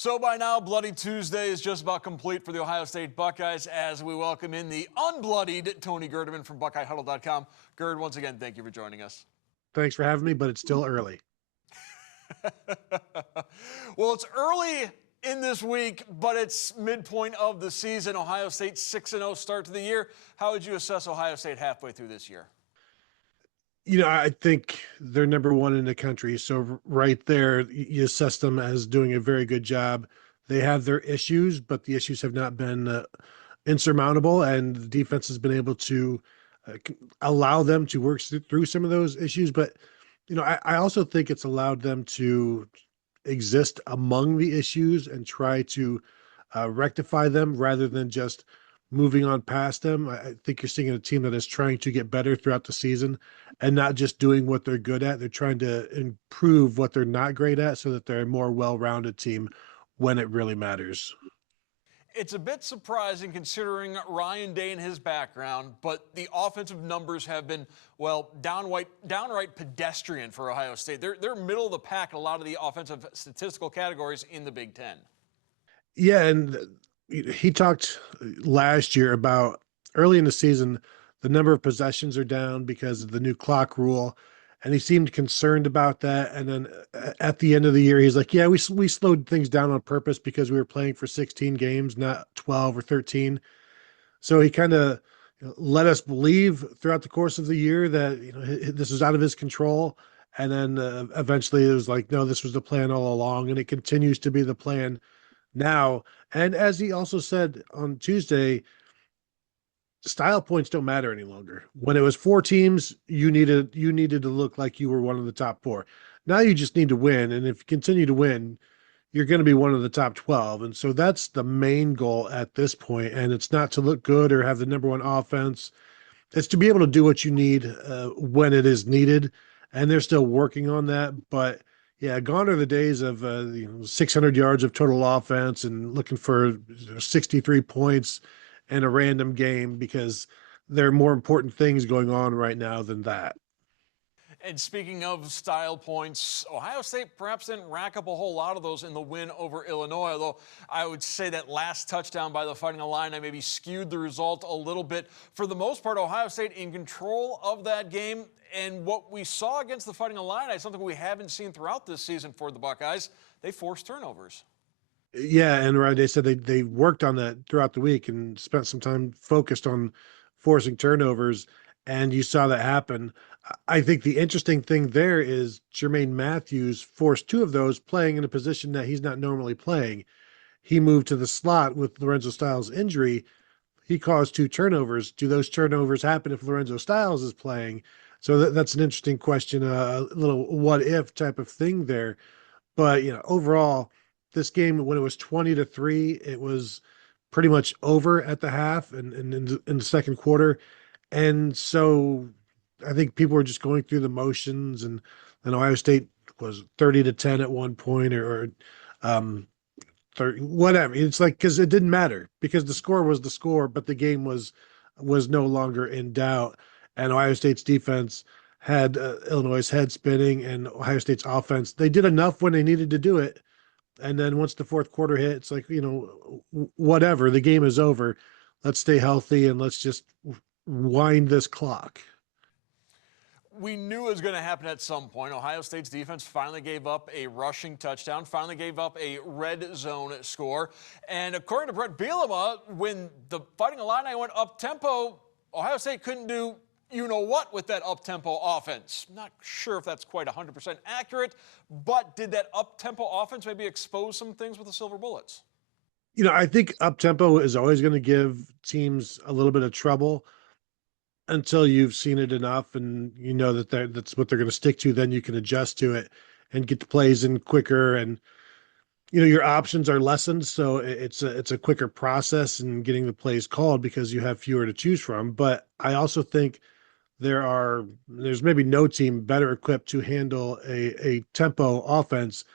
So by now, Bloody Tuesday is just about complete for the Ohio State Buckeyes as we welcome in the unbloodied Tony Gerdeman from BuckeyeHuddle.com. Gerd, once again, thank you for joining us. Thanks for having me, but it's still early. Well, it's early in this week, but it's midpoint of the season. Ohio State 6-0 start to the year. How would you assess Ohio State halfway through this year? I think they're number one in the country. So right there, you assess them as doing a very good job. They have their issues, but the issues have not been insurmountable, and the defense has been able to allow them to work through some of those issues. But, I also think it's allowed them to exist among the issues and try to rectify them rather than just moving on past them. I think you're seeing a team that is trying to get better throughout the season and not just doing what they're good at. They're trying to improve what they're not great at so that they're a more well-rounded team when it really matters. It's a bit surprising considering Ryan Day and his background, but the offensive numbers have been, well, downright pedestrian for Ohio State. They're middle of the pack in a lot of the offensive statistical categories in the Big Ten. Yeah, and he talked last year about early in the season, the number of possessions are down because of the new clock rule, and he seemed concerned about that. And then at the end of the year, he's like, "Yeah, we slowed things down on purpose because we were playing for 16 games, not 12 or 13." So he kind of let us believe throughout the course of the year that this is out of his control. And then eventually it was like, no, this was the plan all along, and it continues to be the plan now. And as he also said on Tuesday, style points don't matter any longer. When it was four teams, you needed to look like you were one of the top four. Now you just need to win, and if you continue to win, you're going to be one of the top 12. And so that's the main goal at this point. And it's not to look good or have the number one offense. It's to be able to do what you need when it is needed. And they're still working on that. But yeah, gone are the days of 600 yards of total offense and looking for 63 points in a random game, because there are more important things going on right now than that. And speaking of style points, Ohio State perhaps didn't rack up a whole lot of those in the win over Illinois, although I would say that last touchdown by the Fighting Illini maybe skewed the result a little bit. For the most part, Ohio State in control of that game, and what we saw against the Fighting Illini is something we haven't seen throughout this season for the Buckeyes. They forced turnovers. Yeah, and right, they said they worked on that throughout the week and spent some time focused on forcing turnovers, and you saw that happen. I think the interesting thing there is Jermaine Matthews forced two of those, playing in a position that he's not normally playing. He moved to the slot with Lorenzo Styles' injury. He caused two turnovers. Do those turnovers happen if Lorenzo Styles is playing? So that's an interesting question, a little what if type of thing there. But overall, this game, when it was 20-3, it was pretty much over at the half and in the second quarter. And so I think people were just going through the motions, and Ohio State was 30-10 at one point, or 30, whatever. It's like, because it didn't matter, because the score was the score, but the game was no longer in doubt. And Ohio State's defense had Illinois' head spinning, and Ohio State's offense, they did enough when they needed to do it. And then once the fourth quarter hit, it's like, whatever, the game is over. Let's stay healthy and let's just wind this clock. We knew it was going to happen at some point. Ohio State's defense finally gave up a rushing touchdown, finally gave up a red zone score. And according to Brett Bielema, when the Fighting Illini went up-tempo, Ohio State couldn't do you-know-what with that up-tempo offense. Not sure if that's quite 100% accurate, but did that up-tempo offense maybe expose some things with the Silver Bullets? I think up-tempo is always going to give teams a little bit of trouble until you've seen it enough and you know that's what they're going to stick to. Then you can adjust to it and get the plays in quicker, and your options are lessened, so it's a quicker process in getting the plays called because you have fewer to choose from. But I also think there's maybe no team better equipped to handle a tempo offense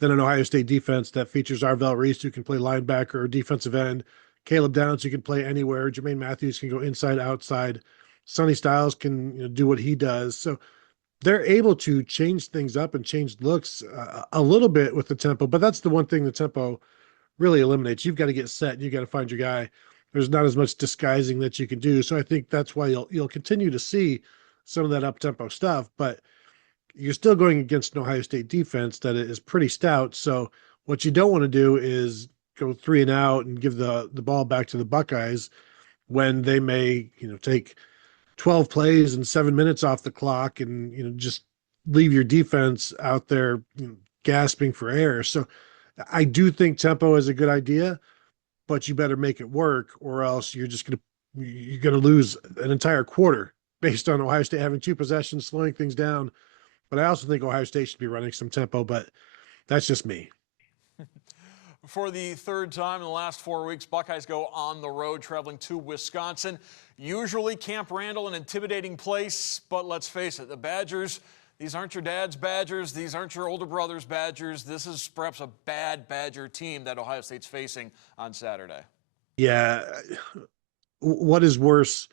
than an Ohio State defense that features Arvell Reese, who can play linebacker or defensive end, Caleb Downs, who can play anywhere, Jermaine Matthews can go inside, outside, Sonny Styles can do what he does. So they're able to change things up and change looks a little bit with the tempo, but that's the one thing the tempo really eliminates. You've got to get set. You got to find your guy. There's not as much disguising that you can do. So I think that's why you'll continue to see some of that up tempo stuff, but you're still going against an Ohio State defense that is pretty stout. So what you don't want to do is go 3-and-out and give the ball back to the Buckeyes when they may, take 12 plays and 7 minutes off the clock and, just leave your defense out there, gasping for air. So I do think tempo is a good idea, but you better make it work or else you're going to lose an entire quarter based on Ohio State having two possessions, slowing things down. But I also think Ohio State should be running some tempo, but that's just me. For the third time in the last 4 weeks, Buckeyes go on the road, traveling to Wisconsin. Usually Camp Randall, an intimidating place, but let's face it, the Badgers, these aren't your dad's Badgers. These aren't your older brother's Badgers. This is perhaps a bad Badger team that Ohio State's facing on Saturday. Yeah. What is worse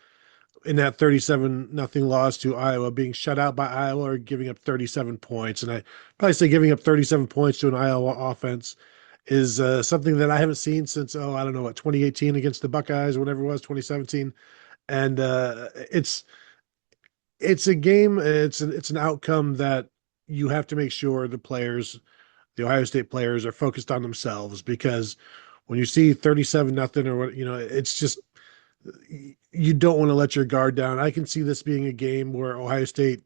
in that 37-0 loss to Iowa, being shut out by Iowa or giving up 37 points? And I probably say giving up 37 points to an Iowa offense is something that I haven't seen since, I don't know, 2018 against the Buckeyes or whatever it was, 2017. And it's a game, it's an outcome that you have to make sure the Ohio State players are focused on themselves, because when you see 37-0 or what, it's just, you don't want to let your guard down. I can see this being a game where Ohio State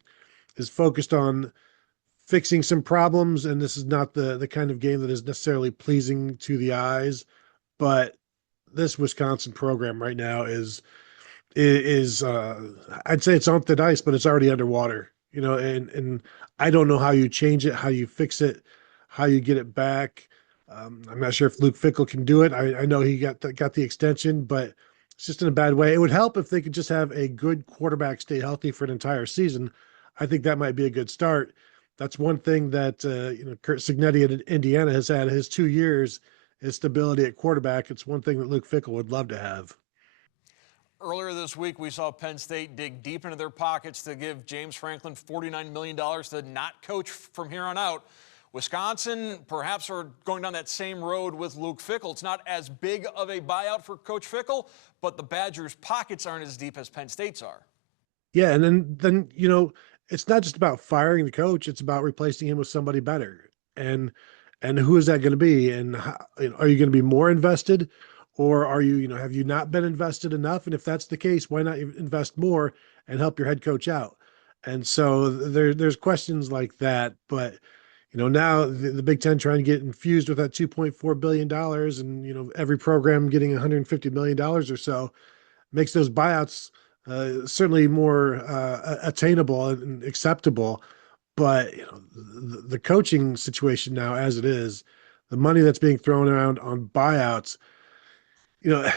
is focused on fixing some problems, and this is not the kind of game that is necessarily pleasing to the eyes. But this Wisconsin program right now is I'd say it's on thin ice, but it's already underwater. And I don't know how you change it, how you fix it, how you get it back. I'm not sure if Luke Fickle can do it. I know he got the extension, but it's just in a bad way. It would help if they could just have a good quarterback stay healthy for an entire season. I think that might be a good start. That's one thing that Kurt Cignetti at Indiana has had his 2 years is stability at quarterback. It's one thing that Luke Fickle would love to have. Earlier this week, we saw Penn State dig deep into their pockets to give James Franklin $49 million to not coach from here on out. Wisconsin perhaps are going down that same road with Luke Fickle. It's not as big of a buyout for Coach Fickle, but the Badgers' pockets aren't as deep as Penn State's are. Yeah, and then it's not just about firing the coach; it's about replacing him with somebody better. And who is that going to be? And how, are you going to be more invested, or are have you not been invested enough? And if that's the case, why not invest more and help your head coach out? And so there's questions like that. But now the Big Ten trying to get infused with that $2.4 billion, and every program getting $150 million or so makes those buyouts certainly more attainable and acceptable. But the coaching situation now, as it is, the money that's being thrown around on buyouts, you know,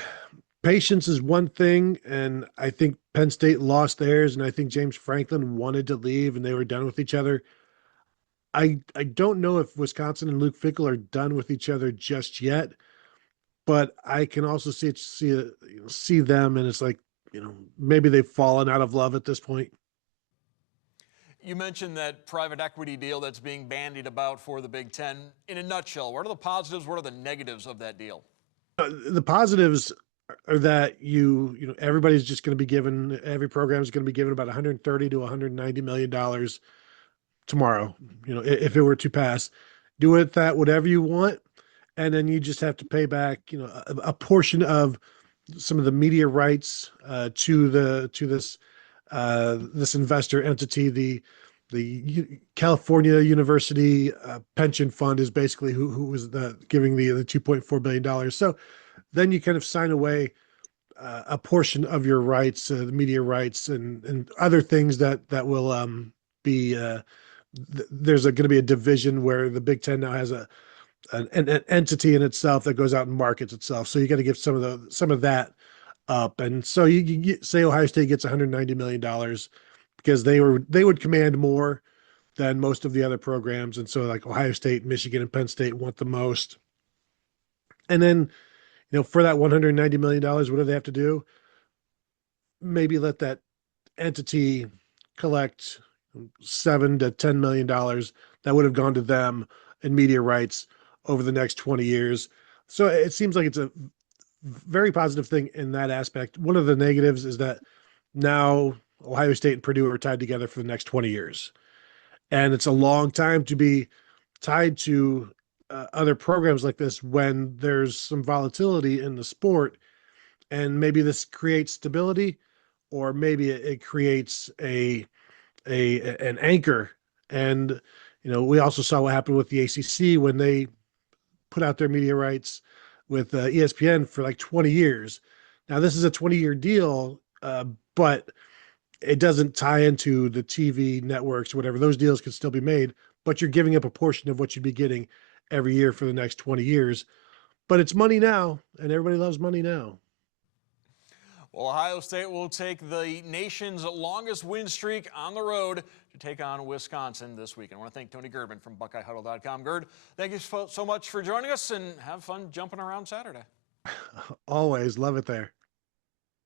patience is one thing, and I think Penn State lost theirs, and I think James Franklin wanted to leave, and they were done with each other. I don't know if Wisconsin and Luke Fickle are done with each other just yet, but I can also see them, and it's like, maybe they've fallen out of love at this point. You mentioned that private equity deal that's being bandied about for the Big Ten. In a nutshell, what are the positives? What are the negatives of that deal? The positives are that everybody's just going to be given, every program is going to be given about 130 to 190 million dollars tomorrow. If it were to pass, do with that whatever you want, and then you just have to pay back, a portion of some of the media rights to this investor entity. The California University pension fund is basically who was giving the $2.4 billion. So then you kind of sign away a portion of your rights, the media rights, and other things that will be. There's going to be a division where the Big Ten now has an entity in itself that goes out and markets itself. So you got to give some of that up. And so you say Ohio State gets $190 million because they would command more than most of the other programs. And so like Ohio State, Michigan, and Penn State want the most. And then, for that $190 million, what do they have to do? Maybe let that entity collect $7 to $10 million that would have gone to them in media rights over the next 20 years. So it seems like it's a very positive thing in that aspect. One of the negatives is that now Ohio State and Purdue are tied together for the next 20 years. And it's a long time to be tied to other programs like this when there's some volatility in the sport. And maybe this creates stability, or maybe it creates an anchor. And we also saw what happened with the ACC when they put out their media rights with ESPN for like 20 years. Now this is a 20-year deal, but it doesn't tie into the TV networks or whatever. Those deals can still be made, but you're giving up a portion of what you'd be getting every year for the next 20 years. But it's money now, and everybody loves money now. Well, Ohio State will take the nation's longest win streak on the road to take on Wisconsin this week. I want to thank Tony Gerdeman from BuckeyeHuddle.com. Gerd, thank you so much for joining us, and have fun jumping around Saturday. Always love it there.